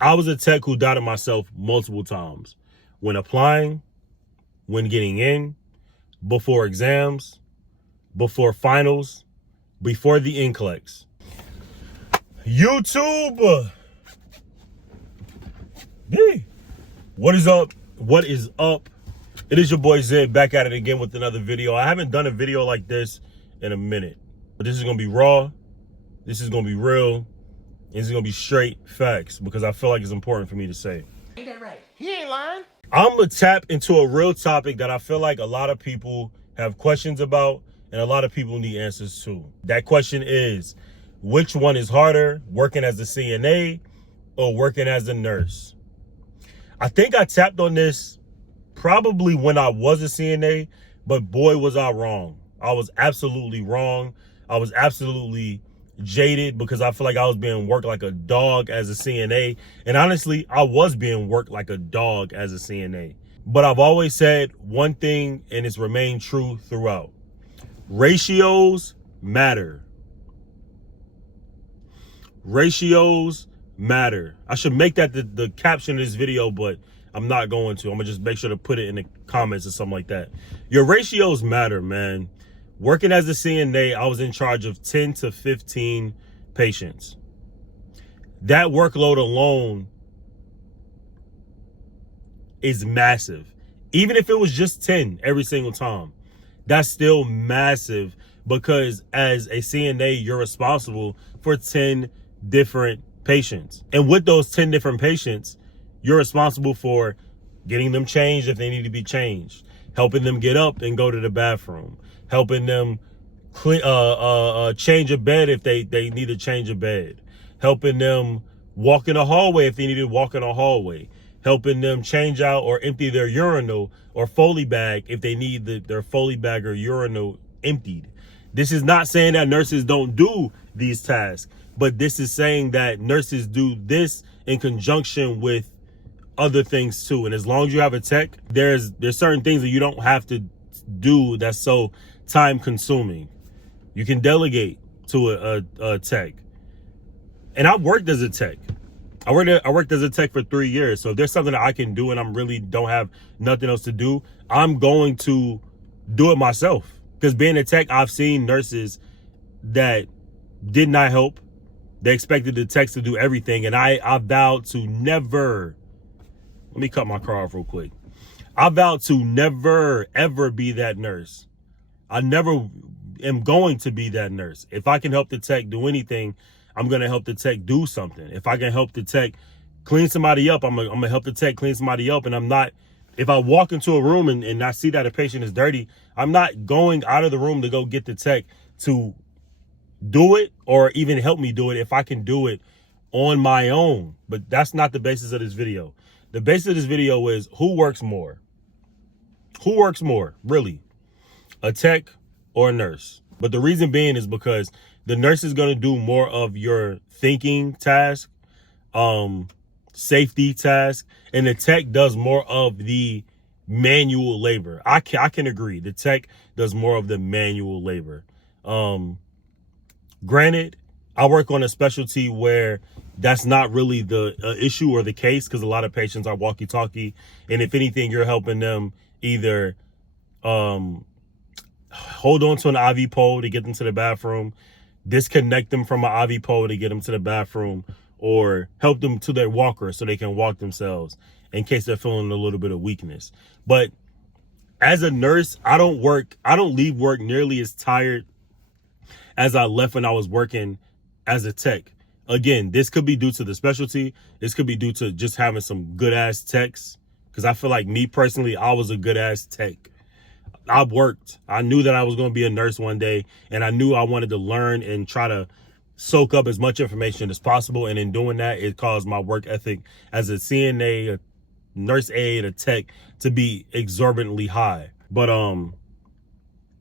I was a tech who doubted myself multiple times. When applying, when getting in, before exams, before finals, before the NCLEX. YouTube! Hey, what is up? What is up? It is your boy Zed back at it again with another video. I haven't done a video like this in a minute. But this is going to be raw. This is going to be real. And this is going to be straight facts because I feel like it's important for me to say. Ain't that right? He ain't lying. I'm going to tap into a real topic that I feel like a lot of people have questions about and a lot of people need answers to. That question is, which one is harder, working as a CNA or working as a nurse? I think I tapped on this probably when I was a CNA, but boy, was I wrong. I was absolutely wrong. I was absolutely jaded because I feel like I was being worked like a dog as a CNA. And honestly, I was being worked like a dog as a CNA. But I've always said one thing, and it's remained true throughout. Ratios matter. Ratios matter. I should make that the caption of this video, but I'm not going to. I'm gonna just make sure to put it in the comments or something like that. Your ratios matter, man. Working as a CNA, I was in charge of 10 to 15 patients. That workload alone is massive. Even if it was just 10 every single time, that's still massive because as a CNA, you're responsible for 10 different patients. And with those 10 different patients, you're responsible for getting them changed if they need to be changed, helping them get up and go to the bathroom, helping them clean, change a bed if they need to change a bed, helping them walk in a hallway if they need to walk in a hallway, helping them change out or empty their urinal or Foley bag if they need their Foley bag or urinal emptied. This is not saying that nurses don't do these tasks, but this is saying that nurses do this in conjunction with other things too. And as long as you have a tech, there's certain things that you don't have to do that's so time consuming. You can delegate to a tech. And I've worked as a tech. I worked as a tech for 3 years. So if there's something that I can do and I'm really don't have nothing else to do, I'm going to do it myself. Because being a tech, I've seen nurses that did not help. They expected the techs to do everything. And I vowed to never, let me cut my car off real quick. I vowed to never, ever be that nurse. I never am going to be that nurse. If I can help the tech do anything, I'm going to help the tech do something. If I can help the tech clean somebody up, I'm going to help the tech clean somebody up. And I'm not, if I walk into a room and I see that a patient is dirty, I'm not going out of the room to go get the tech to do it or even help me do it if I can do it on my own. But that's not the basis of this video. The basis of this video is who works more? Who works more, really? A tech or a nurse? But the reason being is because the nurse is going to do more of your thinking task, safety task, and the tech does more of the manual labor. I can agree. The tech does more of the manual labor. Granted, I work on a specialty where that's not really the issue or the case because a lot of patients are walkie-talkie. And if anything, you're helping them either hold on to an IV pole to get them to the bathroom, disconnect them from an IV pole to get them to the bathroom, or help them to their walker so they can walk themselves in case they're feeling a little bit of weakness. But as a nurse, I don't leave work nearly as tired as I left when I was working as a tech. Again, this could be due to the specialty. This could be due to just having some good ass techs. Because I feel like me personally, I was a good ass tech. I worked. I knew that I was going to be a nurse one day. And I knew I wanted to learn and try to soak up as much information as possible. And in doing that, it caused my work ethic as a CNA, a nurse aide, a tech to be exorbitantly high. But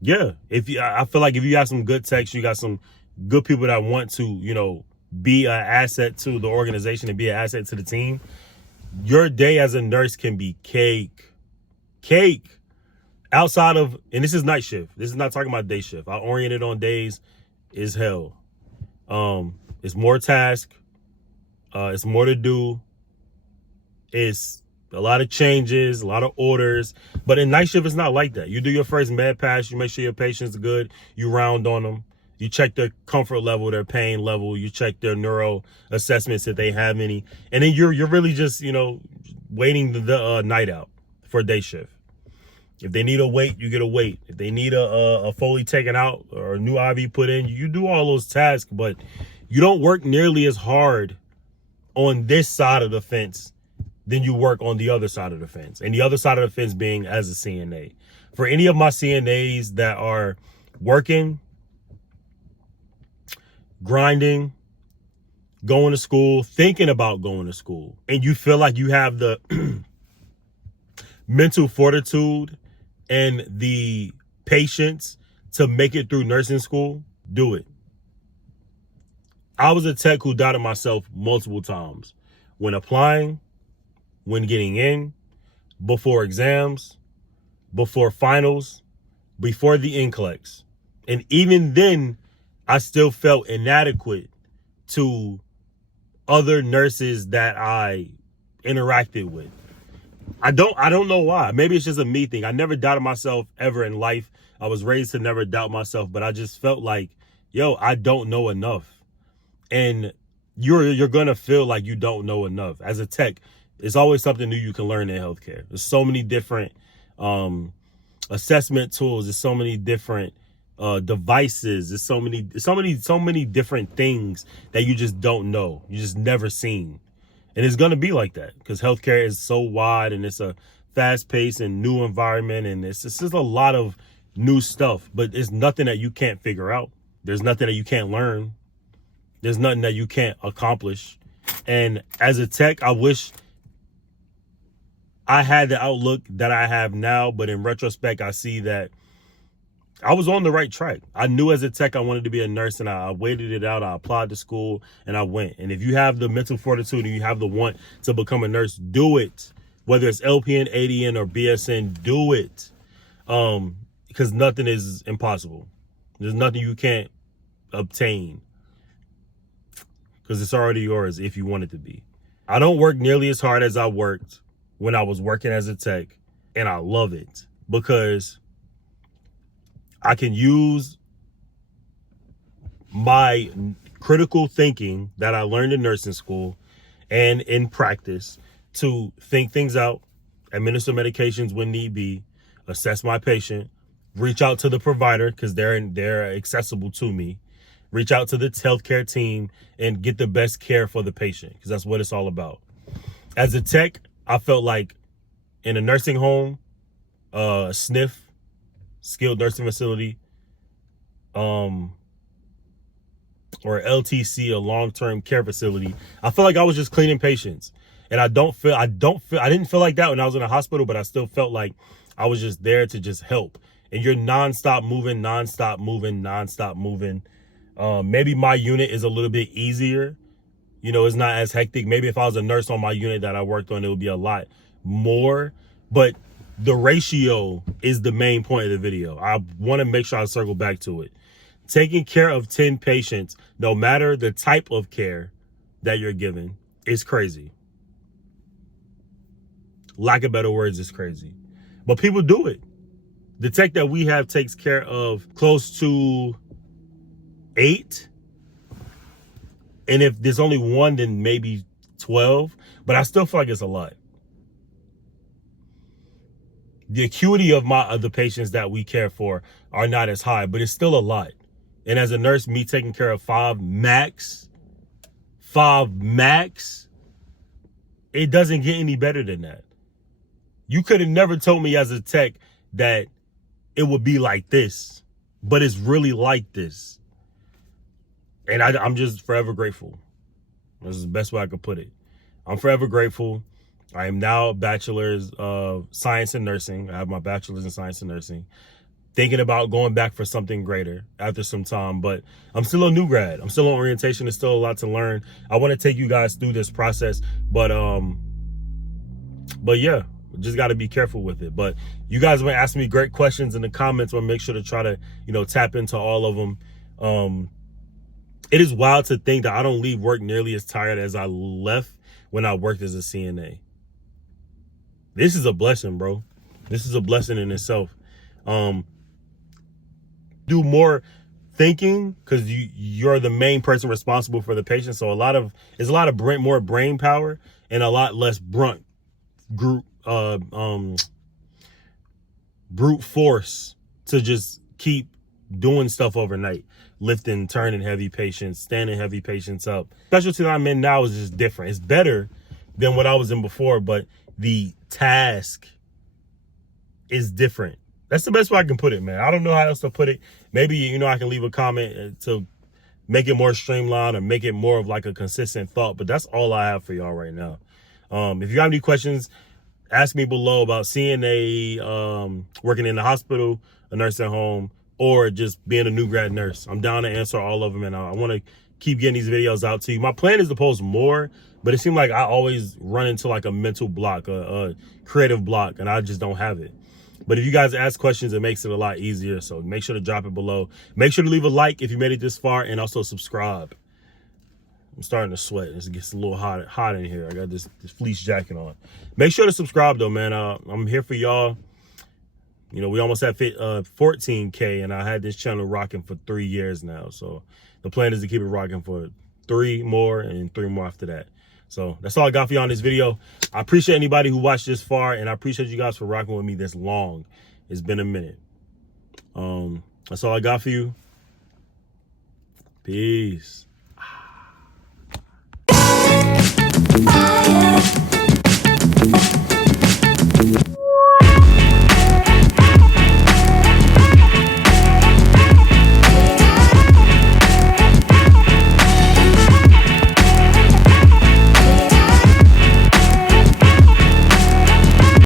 yeah, I feel like if you got some good techs, you got some good people that want to, be an asset to the organization and be an asset to the team, your day as a nurse can be cake. Outside of, and this is night shift. This is not talking about day shift. I oriented on days is hell. It's more task. It's more to do. It's a lot of changes, a lot of orders. But in night shift, it's not like that. You do your first med pass. You make sure your patient's good. You round on them. You check their comfort level, their pain level. You check their neuro assessments if they have any. And then you're really just, waiting the night out for day shift. If they need a wait, you get a wait. If they need a Foley taken out or a new IV put in, you do all those tasks, but you don't work nearly as hard on this side of the fence than you work on the other side of the fence. And the other side of the fence being as a CNA. For any of my CNAs that are working, grinding, going to school, thinking about going to school, and you feel like you have the mental fortitude and the patience to make it through nursing school, do it. I was a tech who doubted myself multiple times when applying, when getting in, before exams, before finals, before the NCLEX. And even then, I still felt inadequate to other nurses that I interacted with. I don't know why. Maybe it's just a me thing. I never doubted myself ever in life. I was raised to never doubt myself, but I just felt like, I don't know enough. And you're going to feel like you don't know enough. As a tech, it's always something new you can learn in healthcare. There's so many different assessment tools. There's so many different devices. There's so many different things that you just don't know. You just never seen. And it's going to be like that because healthcare is so wide and it's a fast-paced and new environment. And it's just a lot of new stuff. But it's nothing that you can't figure out. There's nothing that you can't learn. There's nothing that you can't accomplish. And as a tech, I wish I had the outlook that I have now. But in retrospect, I see that I was on the right track. I knew as a tech I wanted to be a nurse, and I waited it out. I applied to school and I went. And if you have the mental fortitude and you have the want to become a nurse, do it. Whether it's LPN, ADN, or BSN, do it. Because nothing is impossible. There's nothing you can't obtain because it's already yours if you want it to be. I don't work nearly as hard as I worked when I was working as a tech, and I love it because I can use my critical thinking that I learned in nursing school and in practice to think things out, administer medications when need be, assess my patient, reach out to the provider because they're accessible to me, reach out to the healthcare team and get the best care for the patient because that's what it's all about. As a tech, I felt like in a nursing home, SNF, skilled nursing facility, or LTC, a long-term care facility, I felt like I was just cleaning patients. And I didn't feel like that when I was in a hospital, but I still felt like I was just there to just help. And you're nonstop moving. Maybe my unit is a little bit easier. It's not as hectic. Maybe if I was a nurse on my unit that I worked on, it would be a lot more. But the ratio is the main point of the video. I want to make sure I circle back to it. Taking care of 10 patients, no matter the type of care that you're given, is crazy. Lack of better words, is crazy. But people do it. The tech that we have takes care of close to 8. And if there's only one, then maybe 12. But I still feel like it's a lot. The acuity of the patients that we care for are not as high, but it's still a lot. And as a nurse, me taking care of 5 max, it doesn't get any better than that. You could have never told me as a tech that it would be like this, but it's really like this. And I'm just forever grateful. This is the best way I could put it. I'm forever grateful. I am now a bachelor's of science and nursing. I have my bachelor's in science and nursing. Thinking about going back for something greater after some time, but I'm still a new grad. I'm still on orientation. There's still a lot to learn. I want to take you guys through this process, but yeah, just got to be careful with it. But you guys have been asking me great questions in the comments. I'll make sure to try to, tap into all of them. It is wild to think that I don't leave work nearly as tired as I left when I worked as a CNA. this is a blessing, bro. This is a blessing in itself. Do more thinking because you're the main person responsible for the patient. So it's a lot of more brain power and a lot less brute force to just keep doing stuff overnight, lifting, turning heavy patients, standing heavy patients up. Specialty that I'm in now is just different. It's better than what I was in before, but the task is different. That's the best way I can put it, man. I don't know how else to put it. Maybe, I can leave a comment to make it more streamlined or make it more of like a consistent thought, but that's all I have for y'all right now. If you have any questions, ask me below about CNA, working in the hospital, a nursing home, or just being a new grad nurse. I'm down to answer all of them, and I want to keep getting these videos out to you. My plan is to post more, but it seems like I always run into like a mental block, a creative block, and I just don't have it. But if you guys ask questions, it makes it a lot easier. So make sure to drop it below. Make sure to leave a like if you made it this far, and also subscribe. I'm starting to sweat. It gets a little hot in here. I got this fleece jacket on. Make sure to subscribe though, man. I'm here for y'all. We almost at 14K, and I had this channel rocking for 3 years now. So the plan is to keep it rocking for 3 more and 3 more after that. So that's all I got for y'all in this video. I appreciate anybody who watched this far, and I appreciate you guys for rocking with me this long. It's been a minute. That's all I got for you. Peace. Fire.